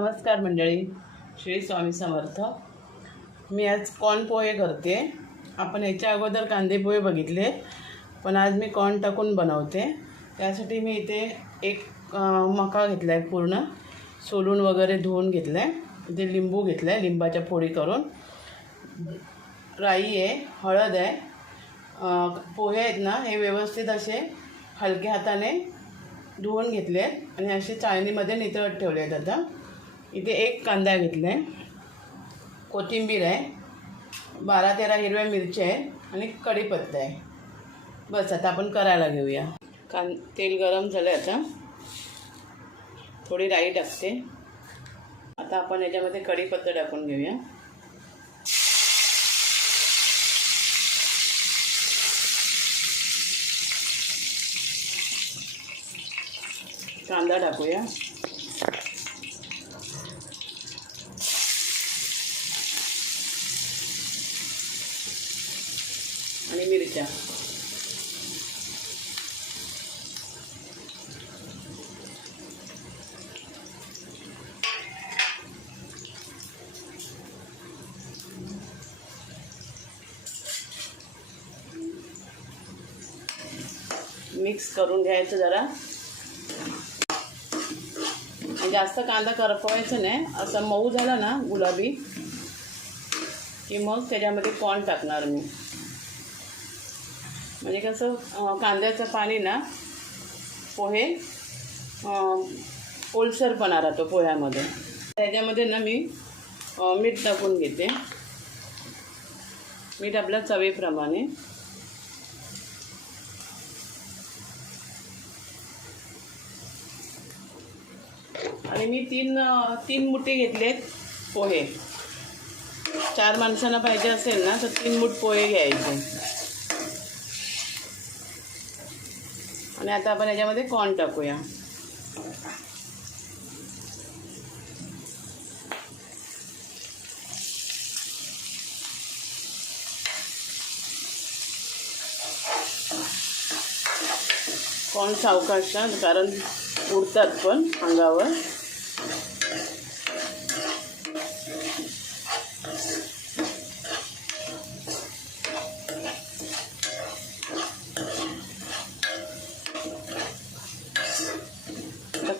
नमस्कार मंडळी श्री स्वामी समर्थ. मी आज कॉर्न पोहे करते. आपण याच्या अगोदर कांदे पोहे बघितले पण आज मी कॉर्न टाकून बनवते. त्यासाठी मी इथे एक मका घेतला आहे पूर्ण सोलून वगैरे धुवून घेतला आहे इथे लिंबू घेतला आहे लिंबाच्या फोडी करून. राई आहे हळद आहे. पोहे आहेत ना हे व्यवस्थित असे हलक्या हाताने धुवून घेतले आहेत आणि असे चाळणीमध्ये नितळत ठेवले आहेत आता. इथे एक कांदा घेतला आहे कोथिंबीर आहे. बारा तेरा हिरव्या मिरच्या आहे आणि कढीपत्ता आहे. बस आता आपण करायला घेऊया. कां तेल गरम झालं आता. थोडी राई टाकते. आता आपण याच्यामध्ये कढीपत्ता टाकून घेऊया. कांदा टाकूया. आणि मिरच्या. मिक्स करून घ्यायचं जरा. आणि जास्त कांदा करपवायचं नाही. असं मऊ झाला ना गुलाबी की मग त्याच्यामध्ये कॉर्न टाकणार मी. म्हणजे कसं कांद्याचं पाणी ना पोहे ओलसरपणा राहतो पोह्यामध्ये. त्याच्यामध्ये ना मी मीठ टाकून घेते. मीठ आपल्या चवीप्रमाणे. आणि मी तीन तीन मुठे घेतलेत पोहे. चार माणसांना पाहिजे असेल ना तर तीन मुठ पोहे घ्यायचे. आणि आता आपण याच्यामध्ये कॉर्न टाकूया. कॉर्न सावकाश कारण उडतात पण अंगावर.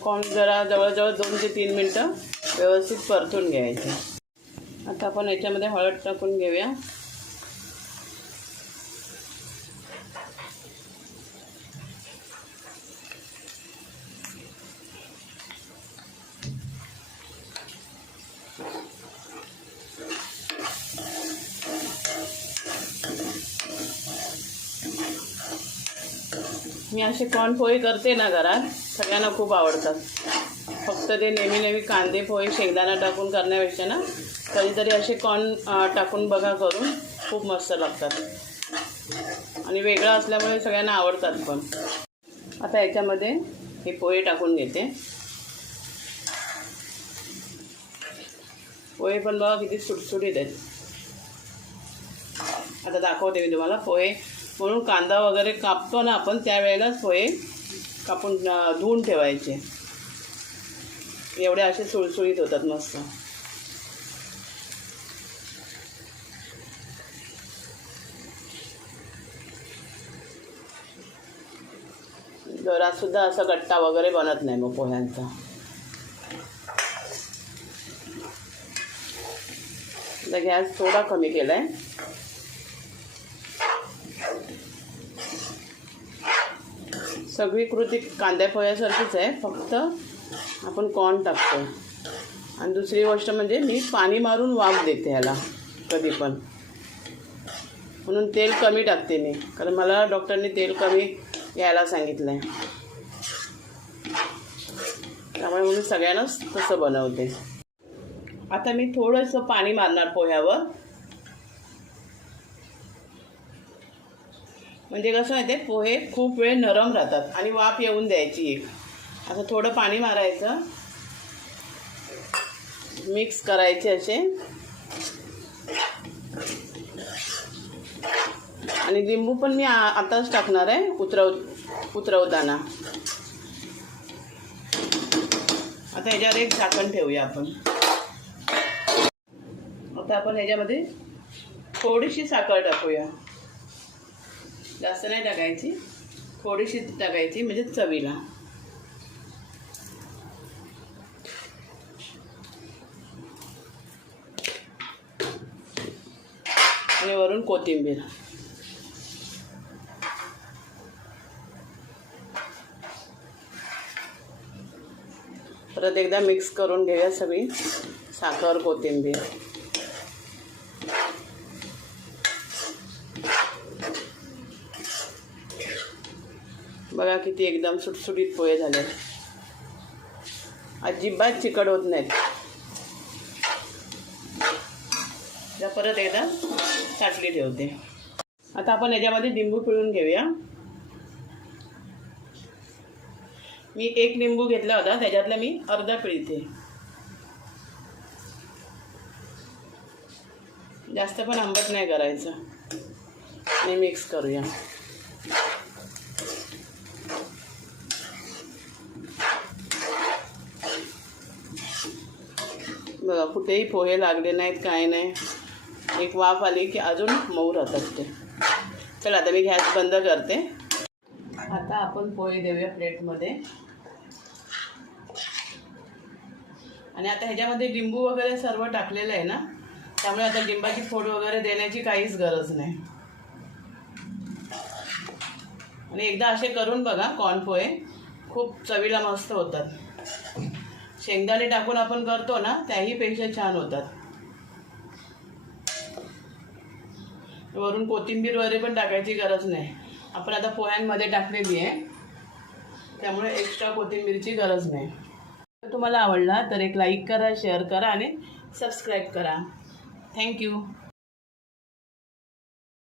कॉर्न जरा जवळजवळ दोन ते तीन मिनटं व्यवस्थित परतून घ्यायचे. आता आपण याच्यामध्ये हळद टाकून घेऊया. मी असे कॉर्न पोळी करते ना घरात. सगळ्यांना खूप आवडतात. फक्त ते नेहमी नेहमी कांदे पोहे शेंगदाणा टाकून करण्यापेक्षा ना कधीतरी असे कॉर्न टाकून बघा करून खूप मस्त लागतात. आणि वेगळं असल्यामुळे सगळ्यांना आवडतात पण. आता याच्यामध्ये हे पोहे टाकून घेते. पोहे पण बघा किती सुटसुटीत आहेत. आता दाखवते मी तुम्हाला. पोहे म्हणून कांदा वगैरे कापतो ना आपण त्यावेळेलाच पोहे कापून धुवून ठेवायचे. एवढे असे सुळसुळीत होतात मस्त. घरातसुद्धा असा गट्टा वगैरे बनत नाही मग पोह्यांचा. तर गॅस थोडा कमी केला आहे सगळी कृती कांद्या पोह्यासारखीच आहे. फक्त आपण कॉर्न टाकतो आणि दुसरी गोष्ट म्हणजे मी पाणी मारून वाफ देते ह्याला कधी पण. म्हणून तेल कमी टाकते मी. कारण मला डॉक्टरने तेल कमी घ्यायला सांगितलं आहे त्यामुळे मी सगळ्यांनाच तसं बनवते. आता मी थोडंसं पाणी मारणार पोह्यावर. म्हणजे कसं आहे ते पोहे खूप वेळ नरम राहतात आणि वाफ येऊन द्यायची एक. असं थोडं पाणी मारायचं. मिक्स करायचे असे. आणि लिंबू पण मी आ- आताच टाकणार आहे उतरव उतरवताना. आता ह्याच्यावर एक झाकण ठेवूया आपण. आता आपण ह्याच्यामध्ये थोडीशी साखर टाकूया. जास्त नाही टाकायची. थोडीशी टाकायची म्हणजे चवीला. आणि वरून कोथिंबीर. परत एकदा मिक्स करून घेऊया सगळी साखर कोथिंबीर. बघा किती एकदम सुटसुटीत पोहे झाले. अजिबात चिकट होत नाहीत. परत एकदा ताटली ठेवते. आता आपण याच्यामध्ये लिंबू पिळून घेऊया. मी एक लिंबू घेतला होता त्याच्यातला मी अर्धा पिळते. जास्त पण आंबट नाही करायचं. आणि मिक्स करूया. बघा कुठेही पोहे लागले नाहीत काय नाही. एक वाफ आली की अजून मऊ राहतात ते. चला आता मी गॅस बंद करते. आता आपण पोहे देऊया प्लेटमध्ये. आणि आता ह्याच्यामध्ये लिंबू वगैरे सर्व टाकलेलं आहे ना त्यामुळे आता लिंबाची फोड वगैरे देण्याची काहीच गरज नाही. आणि एकदा असे करून बघा कॉर्न पोहे खूप चवीला मस्त होतात. शेंगदाणे टाकून आपण करतो ना त्याहीपेक्षा छान होतात. वरून कोथिंबीर वगैरे पण टाकायची गरज नाही. आपण आता पोह्यांमध्ये टाकलेली आहे. त्यामुळे एक्स्ट्रा कोथिंबीरची गरज नाही. जर तुम्हाला आवडला तर एक लाईक करा शेअर करा आणि सबस्क्राईब करा. थँक्यू